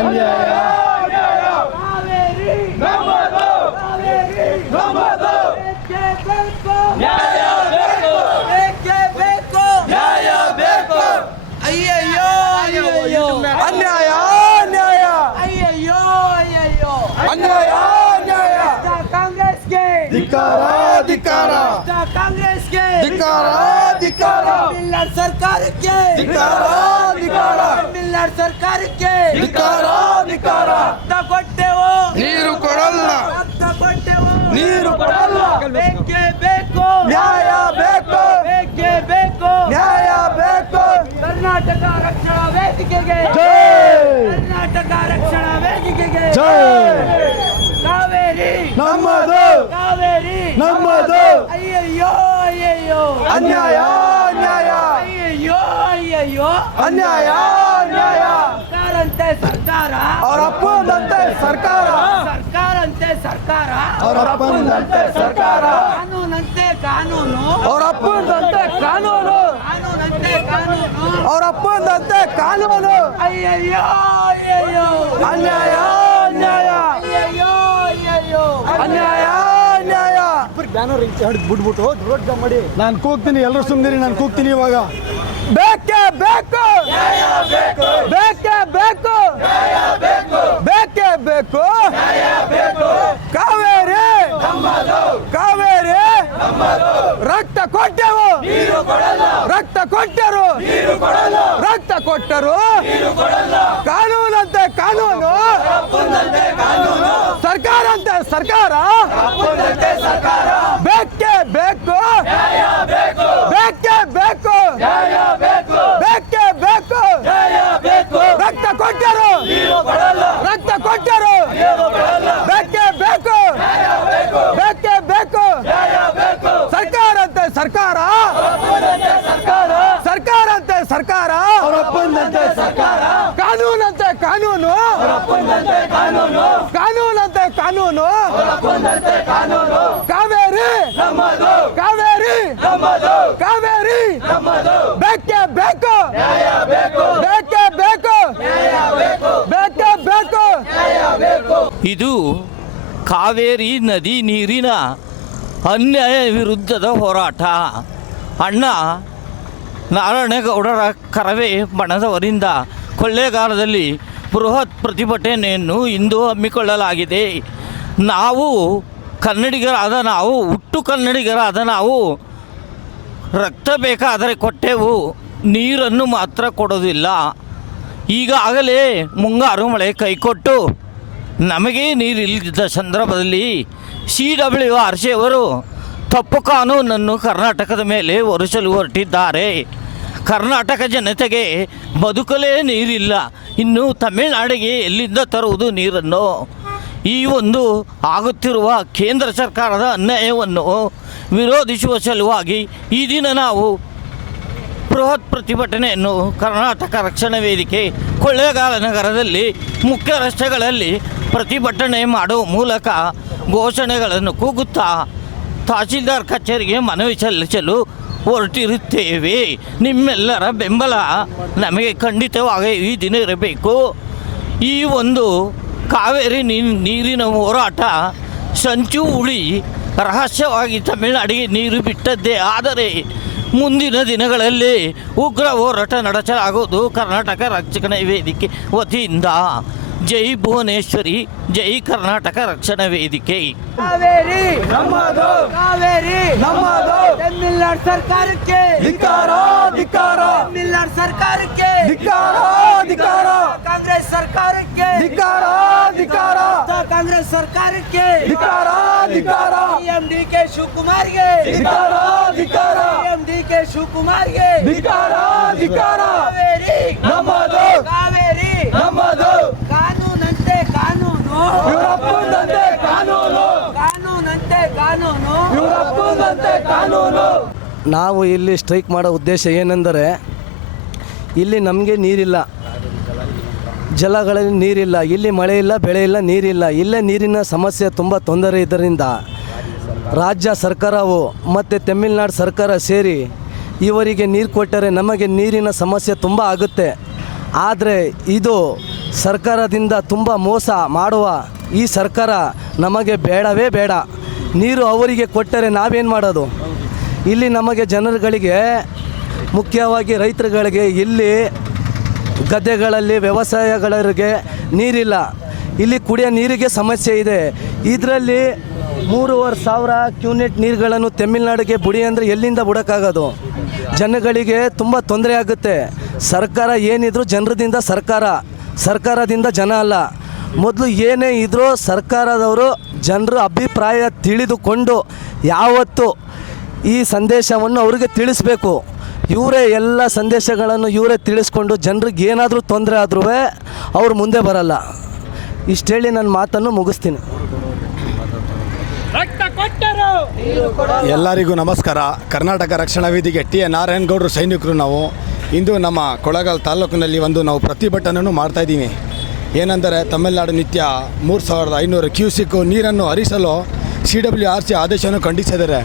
ಅನ್ಯಾಯ ಕಾವೇರಿ ನಮ್ಮದು ಕಾವೇರಿ ನಮ್ಮದು ಬೇಕೇ ಬೇಕು ನ್ಯಾಯ ಬೇಕು ಬೇಕೇ ಬೇಕು ನ್ಯಾಯ ಬೇಕು ಅಯ್ಯಯ್ಯೋ ಅಯ್ಯಯ್ಯೋ ಅನ್ಯಾಯ ಅನ್ಯಾಯ ಅಯ್ಯಯ್ಯೋ ಅಯ್ಯಯ್ಯೋ ಅನ್ಯಾಯ ಅನ್ಯಾಯ ಕಾಂಗ್ರೆಸ್ಗೆ ಧಿಕ್ಕಾರ ಧಿಕ್ಕಾರ ಕಾಂಗ್ರೆಸ್ಗೆ ಧಿಕ್ಕಾರ ಧಿಕ್ಕಾರ ತಮಿಳ್ನಾಡು ಸರ್ಕಾರಕ್ಕೆ ಧಿಕ್ಕಾರ ಧಿಕ್ಕಾರ ತಮಿಳ್ನಾಡು ಸರ್ಕಾರಕ್ಕೆ ಧಿಕ್ಕಾರ ಧಿಕ್ಕಾರ ರಕ್ತ ಕೊಟ್ಟೆವು ನೀರು ಕೊಡಲ್ಲ ರಕ್ತ ಕೊಟ್ಟೆವು ನೀರು ಕೊಡಲ್ಲ ಬೇಕೇ ಬೇಕು ನ್ಯಾಯ ಬೇಕು ಬೇಕೇ ಬೇಕು ನ್ಯಾಯ ಬೇಕು ಕರ್ನಾಟಕ ರಕ್ಷಣಾ ವೇದಿಕೆಗೆ ಜೈ ಕರ್ನಾಟಕ ರಕ್ಷಣಾ ವೇದಿಕೆಗೆ ಜೈ ಕಾವೇರಿ ನಮ್ಮದು ಕಾವೇರಿ ನಮ್ಮದು ಅಯ್ಯಯ್ಯೋ ಅಯ್ಯಯ್ಯೋ ಅನ್ಯಾಯ ಅನ್ಯಾಯ ಅಯ್ಯಯ್ಯೋ ಅಯ್ಯಯ್ಯೋ ಅನ್ಯಾಯ ಅನ್ಯಾಯ ಸರ್ಕಾರಂತೆ ಸರ್ಕಾರ ಅವ್ರ ಅಪ್ಪಂದಂತೆ ಸರ್ಕಾರ ಸರ್ಕಾರಂತೆ ಸರ್ಕಾರ ಅವ್ರ ಅಪ್ಪಂದಂತೆ ಸರ್ಕಾರ ಕಾನೂನಂತೆ ಕಾನೂನು ಅವ್ರ ಅಪ್ಪಂದಂತೆ ಕಾನೂನು ಕಾನೂನಂತೆ ಕಾನೂನು ಅವ್ರ ಅಪ್ಪಂದಂತೆ ಕಾನೂನು ಅಯ್ಯಯ್ಯೋ ಅಯ್ಯಯ್ಯೋ ಅನ್ಯಾಯ ಅನ್ಯಾಯ ಅಯ್ಯಯ್ಯೋ ಅಯ್ಯಯ್ಯೋ ಅನ್ಯಾಯ ಅನ್ಯಾಯ ಬ್ಯಾನರ್ ಬಿಟ್ಬಿಟ್ಟು ರೋಡ್ ಜಾಮ್ ಮಾಡಿ ನಾನು ಕೂಗ್ತೀನಿ ಎಲ್ಲರೂ ಸುಮ್ಮನಿರಿ ನಾನು ಕೂಗ್ತೀನಿ ಇವಾಗ ಬೇಕೇ ಬೇಕು ಬೇಕೇ ಬೇಕು ಬೇಕೇ ಬೇಕು ಕಾವೇರಿ ಕಾವೇರಿ ರಕ್ತ ಕೊಟ್ಟೆವು ರಕ್ತ ಕೊಟ್ಟರು ರಕ್ತ ಕೊಟ್ಟರು ಕಾನೂನಂತೆ ಕಾನೂನು ಸರ್ಕಾರ ಅಂತೆ ಸರ್ಕಾರ ಬೇಕೇ ಬೇಕು ಬೇಕೇ ಬೇಕು ಬೇಕೇ ಬೇಕು ರಕ್ತ ಕೊಟ್ಟರು ರಕ್ತ ಕೊಟ್ಟರು ಬೇಕೇ ಬೇಕು ಬೇಕೇ ಬೇಕು ಸರ್ಕಾರ ಅಂತೆ ಸರ್ಕಾರ ಸರ್ಕಾರ ಅಂತೆ ಸರ್ಕಾರ ಸರ್ಕಾರ ಕಾನೂನಂತೆ ಕಾನೂನು ಕಾನೂನಂತೆ ಕಾನೂನು ಕಾವೇರಿ ಕಾವೇರಿ ಕಾವೇರಿ ಬೇಕೇ ಬೇಕು ಬೇಕೇ ಬೇಕು ಬೇಕೇ ಬೇಕು ಇದು ಕಾವೇರಿ ನದಿ ನೀರಿನ ಅನ್ಯಾಯ ವಿರುದ್ಧದ ಹೋರಾಟ. ಅಣ್ಣ ನಾರಾಯಣಗೌಡರ ಕರವೇ ಬಣದವರಿಂದ ಕೊಳ್ಳೇಗಾಲದಲ್ಲಿ ಬೃಹತ್ ಪ್ರತಿಭಟನೆಯನ್ನು ಇಂದು ಹಮ್ಮಿಕೊಳ್ಳಲಾಗಿದೆ. ನಾವು ಕನ್ನಡಿಗರಾದ ನಾವು ಹುಟ್ಟು ಕನ್ನಡಿಗರಾದ ನಾವು ರಕ್ತ ಬೇಕಾದರೆ ಕೊಟ್ಟೆವು, ನೀರನ್ನು ಮಾತ್ರ ಕೊಡೋದಿಲ್ಲ. ಈಗಾಗಲೇ ಮುಂಗಾರು ಮಳೆ ಕೈಕೊಟ್ಟು ನಮಗೆ ನೀರಿಲ್ಲದಿದ್ದ ಸಂದರ್ಭದಲ್ಲಿ CWRC ಅವರು ತಪ್ಪು ಕಾನೂನನ್ನು ಕರ್ನಾಟಕದ ಮೇಲೆ ಹೊರಿಸಲು ಹೊರಟಿದ್ದಾರೆ. ಕರ್ನಾಟಕ ಜನತೆಗೆ ಬದುಕಲೇ ನೀರಿಲ್ಲ, ಇನ್ನು ತಮಿಳುನಾಡಿಗೆ ಎಲ್ಲಿಂದ ತರುವುದು ನೀರನ್ನು? ಈ ಒಂದು ಆಗುತ್ತಿರುವ ಕೇಂದ್ರ ಸರ್ಕಾರದ ಅನ್ಯಾಯವನ್ನು ವಿರೋಧಿಸುವ ಸಲುವಾಗಿ ಈ ದಿನ ನಾವು ಬೃಹತ್ ಪ್ರತಿಭಟನೆಯನ್ನು ಕರ್ನಾಟಕ ರಕ್ಷಣಾ ವೇದಿಕೆ ಕೊಳ್ಳೇಗಾಲ ನಗರದಲ್ಲಿ ಮುಖ್ಯ ರಸ್ತೆಗಳಲ್ಲಿ ಪ್ರತಿಭಟನೆ ಮಾಡುವ ಮೂಲಕ ಘೋಷಣೆಗಳನ್ನು ಕೂಗುತ್ತಾ ತಹಸೀಲ್ದಾರ್ ಕಚೇರಿಗೆ ಮನವಿ ಸಲ್ಲಿಸಲು ಹೊರಟಿರುತ್ತೇವೆ. ನಿಮ್ಮೆಲ್ಲರ ಬೆಂಬಲ ನಮಗೆ ಖಂಡಿತವಾಗಿ ಈ ದಿನ ಇರಬೇಕು. ಈ ಒಂದು ಕಾವೇರಿ ನೀರಿನ ಹೋರಾಟ ಸಂಚು ಉಳಿ ರಹಸ್ಯವಾಗಿ ತಮಿಳುನಾಡಿಗೆ ನೀರು ಬಿಟ್ಟದ್ದೇ ಆದರೆ ಮುಂದಿನ ದಿನಗಳಲ್ಲಿ ಉಗ್ರ ಹೋರಾಟ ನಡೆಸಲಾಗುವುದು ಕರ್ನಾಟಕ ರಕ್ಷಣಾ ವೇದಿಕೆ ವತಿಯಿಂದ. ಜೈ ಭುವನೇಶ್ವರಿ, ಜೈ ಕರ್ನಾಟಕ ರಕ್ಷಣಾ ವೇದಿಕೆ. ಕಾವೇರಿ ನಮ್ಮದು ಕಾವೇರಿ ನಮ್ಮದು ತಮಿಳ್ನಾಡು ಸರ್ಕಾರಕ್ಕೆ ಧಿಕ್ಕಾರ ಧಿಕ್ಕಾರ ತಮಿಳ್ನಾಡು ಸರ್ಕಾರಕ್ಕೆ ಧಿಕ್ಕಾರ ಧಿಕ್ಕಾರ ಕಾಂಗ್ರೆಸ್ ಸರ್ಕಾರಕ್ಕೆ ಧಿಕ್ಕಾರ ಧಿಕ್ಕಾರ ಕಾಂಗ್ರೆಸ್ ಸರ್ಕಾರಕ್ಕೆ ಧಿಕ್ಕಾರ ಧಿಕ್ಕಾರ CM-DK ಶಿವಕುಮಾರ್ಗೆ ಧಿಕ್ಕಾರ ಧಿಕ್ಕಾರ CM-DK ಶಿವಕುಮಾರ್ಗೆ ಧಿಕ್ಕಾರ ಧಿಕ್ಕಾರ ಕಾವೇರಿ ನಮ್ಮದು ಕಾವೇರಿ ನಮ್ಮದು ಕಾನೂನಂತೆ ಕಾನೂನು ಇವರಪ್ಪಂದಂತೆ ಕಾನೂನು ಕಾನೂನಂತೆ ಕಾನೂನು ಇವರಪ್ಪಂದಂತೆ ಕಾನೂನು. ನಾವು ಇಲ್ಲಿ ಸ್ಟ್ರೈಕ್ ಮಾಡೋ ಉದ್ದೇಶ ಏನೆಂದರೆ ಇಲ್ಲಿ ನಮಗೆ ನೀರಿಲ್ಲ, ಜಲಗಳಲ್ಲಿ ನೀರಿಲ್ಲ, ಇಲ್ಲಿ ಮಳೆ ಇಲ್ಲ, ಬೆಳೆ ಇಲ್ಲ, ನೀರಿಲ್ಲ. ಇಲ್ಲೇ ನೀರಿನ ಸಮಸ್ಯೆ ತುಂಬ ತೊಂದರೆ ಇದರಿಂದ ರಾಜ್ಯ ಸರ್ಕಾರವು ಮತ್ತು ತಮಿಳುನಾಡು ಸರ್ಕಾರ ಸೇರಿ ಇವರಿಗೆ ನೀರು ಕೊಟ್ಟರೆ ನಮಗೆ ನೀರಿನ ಸಮಸ್ಯೆ ತುಂಬ ಆಗುತ್ತೆ. ಆದರೆ ಇದು ಸರ್ಕಾರದಿಂದ ತುಂಬ ಮೋಸ ಮಾಡುವ ಈ ಸರ್ಕಾರ ನಮಗೆ ಬೇಡವೇ ಬೇಡ. ನೀರು ಅವರಿಗೆ ಕೊಟ್ಟರೆ ನಾವೇನು ಮಾಡೋದು? ಇಲ್ಲಿ ನಮಗೆ ಜನರುಗಳಿಗೆ, ಮುಖ್ಯವಾಗಿ ರೈತರುಗಳಿಗೆ ಇಲ್ಲಿ ಗದ್ದೆಗಳಲ್ಲಿ ವ್ಯವಸಾಯಗಳಿಗೆ ನೀರಿಲ್ಲ. ಇಲ್ಲಿ ಕುಡಿಯೋ ನೀರಿಗೆ ಸಮಸ್ಯೆ ಇದೆ. ಇದರಲ್ಲಿ 3,500 ಕ್ಯೂನೆಟ್ ನೀರುಗಳನ್ನು ತಮಿಳುನಾಡಿಗೆ ಬುಡಿ ಅಂದರೆ ಎಲ್ಲಿಂದ ಬಿಡೋಕ್ಕಾಗೋದು? ಜನಗಳಿಗೆ ತುಂಬ ತೊಂದರೆ ಆಗುತ್ತೆ. ಸರ್ಕಾರ ಏನಿದ್ರು ಜನರದಿಂದ ಸರ್ಕಾರದಿಂದ ಜನ ಅಲ್ಲ. ಮೊದಲು ಏನೇ ಇದ್ದರೂ ಸರ್ಕಾರದವರು ಜನರ ಅಭಿಪ್ರಾಯ ತಿಳಿದುಕೊಂಡು ಯಾವತ್ತು ಈ ಸಂದೇಶವನ್ನು ಅವ್ರಿಗೆ ತಿಳಿಸ್ಬೇಕು. ಇವರೇ ಎಲ್ಲ ಸಂದೇಶಗಳನ್ನು ಇವರೇ ತಿಳಿಸ್ಕೊಂಡು ಜನರಿಗೆ ಏನಾದರೂ ತೊಂದರೆ ಆದ್ರೂ ಅವ್ರು ಮುಂದೆ ಬರಲ್ಲ. ಇಷ್ಟೇಳಿ ನನ್ನ ಮಾತನ್ನು ಮುಗಿಸ್ತೀನಿ. ಎಲ್ಲರಿಗೂ ನಮಸ್ಕಾರ. ಕರ್ನಾಟಕ ರಕ್ಷಣಾ ವೇದಿಕೆ ಟಿ ಎನ್ ನಾರಾಯಣಗೌಡರು ಸೈನಿಕರು. ನಾವು ಇಂದು ನಮ್ಮ ಕೊಳ್ಳೇಗಾಲ ತಾಲೂಕಿನಲ್ಲಿ ನಾವು ಪ್ರತಿಭಟನೆಯನ್ನು ಮಾಡ್ತಾಯಿದ್ದೀವಿ. ಏನೆಂದರೆ ತಮಿಳುನಾಡು ನಿತ್ಯ 3,500 ಕ್ಯೂಸಿಕ್ ನೀರನ್ನು ಹರಿಸಲು CWRC ಆದೇಶವನ್ನು ಖಂಡಿಸಿದ್ದಾರೆ.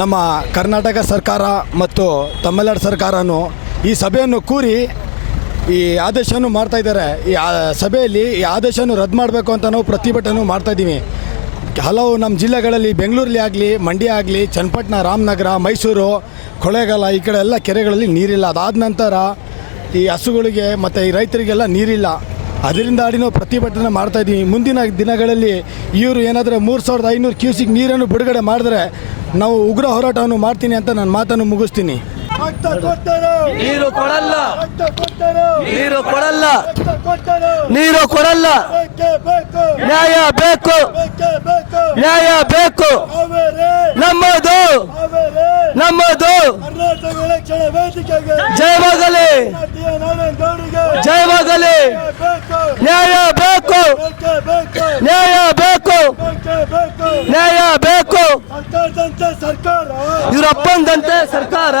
ನಮ್ಮ ಕರ್ನಾಟಕ ಸರ್ಕಾರ ಮತ್ತು ತಮಿಳುನಾಡು ಸರ್ಕಾರನು ಈ ಸಭೆಯನ್ನು ಕೂರಿ ಈ ಆದೇಶವನ್ನು ಮಾಡ್ತಾಯಿದ್ದಾರೆ. ಈ ಸಭೆಯಲ್ಲಿ ಈ ಆದೇಶವನ್ನು ರದ್ದು ಮಾಡಬೇಕು ಅಂತ ನಾವು ಪ್ರತಿಭಟನೆ ಮಾಡ್ತಾಯಿದ್ದೀವಿ. ಹಲವು ನಮ್ಮ ಜಿಲ್ಲೆಗಳಲ್ಲಿ ಬೆಂಗಳೂರಲ್ಲಿ ಆಗಲಿ, ಮಂಡ್ಯ ಆಗಲಿ, ಚನ್ನಪಟ್ಟಣ, ರಾಮನಗರ, ಮೈಸೂರು, ಕೊಳ್ಳೇಗಾಲ ಈ ಕಡೆ ಎಲ್ಲ ಕೆರೆಗಳಲ್ಲಿ ನೀರಿಲ್ಲ. ಅದಾದ ನಂತರ ಈ ಹಸುಗಳಿಗೆ ಮತ್ತು ಈ ರೈತರಿಗೆಲ್ಲ ನೀರಿಲ್ಲ. ಅದರಿಂದ ನಾವು ಪ್ರತಿಭಟನೆ ಮಾಡ್ತಾಯಿದ್ದೀವಿ. ಮುಂದಿನ ದಿನಗಳಲ್ಲಿ ಇವರು ಏನಾದರೂ 3,500 ಕ್ಯೂಸಿಕ್ ನೀರನ್ನು ಬಿಡುಗಡೆ ಮಾಡಿದ್ರೆ ನಾವು ಉಗ್ರ ಹೋರಾಟವನ್ನು ಮಾಡ್ತೀನಿ ಅಂತ ನಾನು ಮಾತನ್ನು ಮುಗಿಸ್ತೀನಿ. ನೀರು ಕೊಡಲ್ಲ, ನೀರು ಕೊಡಲ್ಲ, ನೀರು ಕೊಡಲ್ಲ. ನ್ಯಾಯ ಬೇಕು, ನ್ಯಾಯ ಬೇಕು. ನಮ್ಮದು, ನಮ್ಮದು. ಜಯವಾಗಲಿ, ಜಯವಾಗಲಿ. ನ್ಯಾಯ ಬೇಕು, ನ್ಯಾಯ ಬೇಕು, ನ್ಯಾಯ ಬೇಕು. ಇವರಪ್ಪಂದಂತೆ ಸರ್ಕಾರ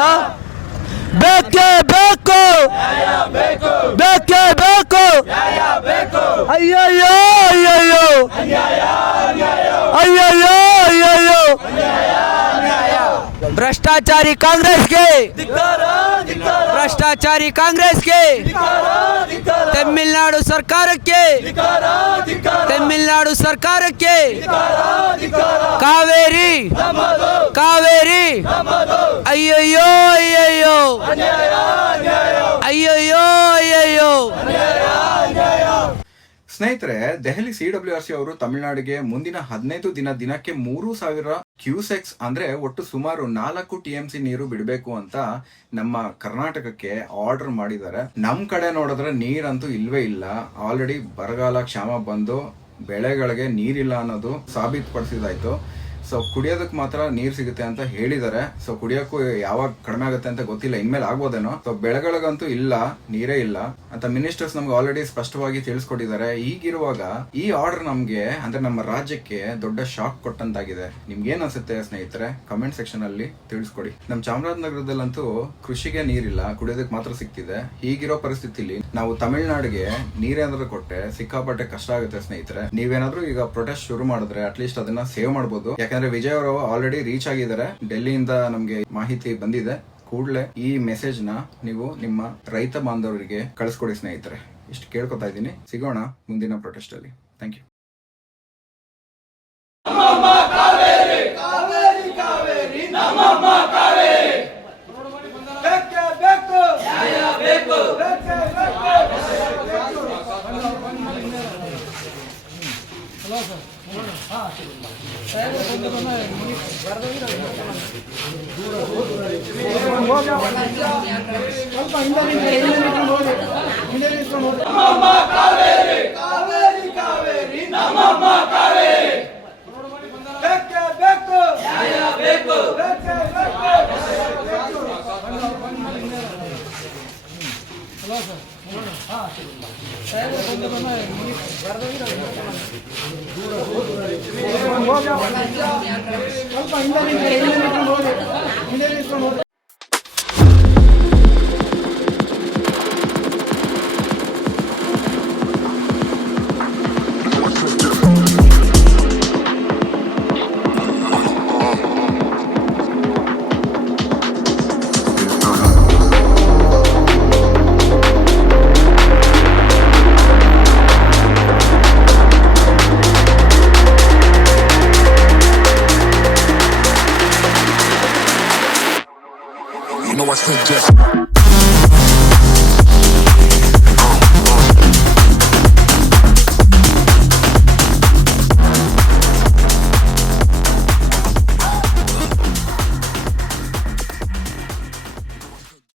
ಬೇಕೇ ಬೇಕು, ಬೇಕೇ ಬೇಕು. ಅಯ್ಯಯ್ಯೋ, ಅಯ್ಯಯ್ಯೋ, ಅಯ್ಯಯ್ಯೋ, ಅಯ್ಯಯ್ಯೋ. ಭ್ರಷ್ಟಾಚಾರಿ ಕಾಂಗ್ರೆಸ್ಗೆ, ಭ್ರಷ್ಟಾಚಾರಿ ಕಾಂಗ್ರೆಸ್ಗೆ, ತಮಿಳುನಾಡು ಸರ್ಕಾರಕ್ಕೆ, ತಮಿಳುನಾಡು ಸರ್ಕಾರಕ್ಕೆ. ಕಾವೇರಿ, ಕಾವೇರಿ. ಅಯ್ಯಯ್ಯೋ, ಅಯ್ಯಯ್ಯೋ, ಅಯ್ಯಯ್ಯೋ, ಅಯ್ಯಯ್ಯೋ. ಸ್ನೇಹಿತರೆ, ದೆಹಲಿ CWRC ಅವರು ತಮಿಳುನಾಡಿಗೆ ಮುಂದಿನ 15 ದಿನಕ್ಕೆ 3,000 ಕ್ಯೂಸೆಕ್ಸ್ ಅಂದ್ರೆ ಒಟ್ಟು ಸುಮಾರು 4 TMC ನೀರು ಬಿಡಬೇಕು ಅಂತ ನಮ್ಮ ಕರ್ನಾಟಕಕ್ಕೆ ಆರ್ಡರ್ ಮಾಡಿದ್ದಾರೆ. ನಮ್ ಕಡೆ ನೋಡಿದ್ರೆ ನೀರಂತೂ ಇಲ್ವೇ ಇಲ್ಲ. ಆಲ್ರೆಡಿ ಬರಗಾಲ ಕ್ಷಾಮ ಬಂದು ಬೆಳೆಗಳಿಗೆ ನೀರಿಲ್ಲ ಅನ್ನೋದು ಸಾಬೀತುಪಡಿಸಿದಾಯ್ತು. ಸೊ ಕುಡಿಯೋದಕ್ಕೆ ಮಾತ್ರ ನೀರು ಸಿಗುತ್ತೆ ಅಂತ ಹೇಳಿದ್ದಾರೆ. ಸೊ ಕುಡಿಯೋಕ್ಕೂ ಯಾವಾಗ ಕಡಿಮೆ ಆಗುತ್ತೆ ಅಂತ ಗೊತ್ತಿಲ್ಲ, ಇನ್ಮೇಲೆ ಆಗ್ಬೋದೇನೋ. ಸೊ ಬೆಳೆಗಳಿಗಂತೂ ಇಲ್ಲ, ನೀರೇ ಇಲ್ಲ ಅಂತ ಮಿನಿಸ್ಟರ್ಸ್ ನಮ್ಗೆ ಆಲ್ರೆಡಿ ಸ್ಪಷ್ಟವಾಗಿ ತಿಳಿಸ್ಕೊಟ್ಟಿದ್ದಾರೆ. ಈಗಿರುವಾಗ ಈ ಆರ್ಡರ್ ನಮ್ಗೆ ಅಂದ್ರೆ ನಮ್ಮ ರಾಜ್ಯಕ್ಕೆ ದೊಡ್ಡ ಶಾಕ್ ಕೊಟ್ಟಂತಾಗಿದೆ. ನಿಮ್ಗೆ ಏನ್ ಅನ್ಸುತ್ತೆ ಸ್ನೇಹಿತರೆ? ಕಮೆಂಟ್ ಸೆಕ್ಷನ್ ಅಲ್ಲಿ ತಿಳಿಸ್ಕೊಡಿ. ನಮ್ ಚಾಮರಾಜನಗರದಲ್ಲಂತೂ ಕೃಷಿಗೆ ನೀರಿಲ್ಲ, ಕುಡಿಯೋದಕ್ಕೆ ಮಾತ್ರ ಸಿಗ್ತಿದೆ. ಹೀಗಿರೋ ಪರಿಸ್ಥಿತಿಲಿ ನಾವು ತಮಿಳುನಾಡಿಗೆ ನೀರೇನಾದ್ರೂ ಕೊಟ್ಟೆ ಸಿಕ್ಕಾಪಟ್ಟೆ ಕಷ್ಟ ಆಗುತ್ತೆ ಸ್ನೇಹಿತರೆ. ನೀವೇನಾದ್ರೂ ಈಗ ಪ್ರೊಟೆಸ್ಟ್ ಶುರು ಮಾಡಿದ್ರೆ ಅಟ್ಲೀಸ್ಟ್ ಅದನ್ನ ಸೇವ್ ಮಾಡಬಹುದು. ಯಾಕಂದ್ರೆ ವಿಜಯ್ ಅವರು ಆಲ್ರೆಡಿ ರೀಚ್ ಆಗಿದ್ದಾರೆ. ಡೆಲ್ಲಿಯಿಂದ ನಮ್ಗೆ ಮಾಹಿತಿ ಬಂದಿದೆ. ಕೂಡಲೇ ಈ ಮೆಸೇಜ್ ನ ನೀವು ನಿಮ್ಮ ರೈತ ಬಾಂಧವರಿಗೆ ಕಳಿಸ್ಕೊಡಿ ಸ್ನೇಹಿತರೆ. ಇಷ್ಟು ಕೇಳ್ಕೊತಾ ಇದ್ದೀನಿ. ಸಿಗೋಣ ಮುಂದಿನ ಪ್ರೊಟೆಸ್ಟ್ ಅಲ್ಲಿ. Thank you. I think just